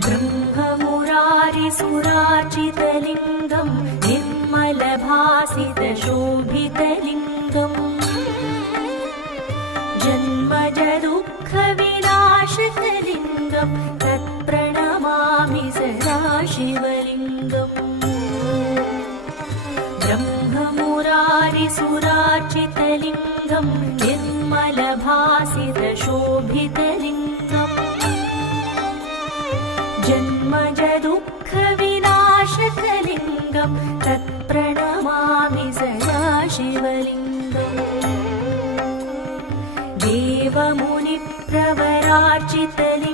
ब्रह्ममुरारिसुरार्चितलिङ्गं निर्मलभासितशोभितलिङ्गम् जन्मजदुःखविनाशकलिङ्गं तत्प्रणमामि सदा शिवलिङ्गम् ब्रह्ममुरारिसुरार्चितलिङ्गं निर्मलभासितशोभितलिङ्गम् जन्मजदुःखविनाशकलिङ्गं तत्प्रणमामि सदा शिवलिङ्गम् देवमुनिप्रवरार्चितलिङ्गम्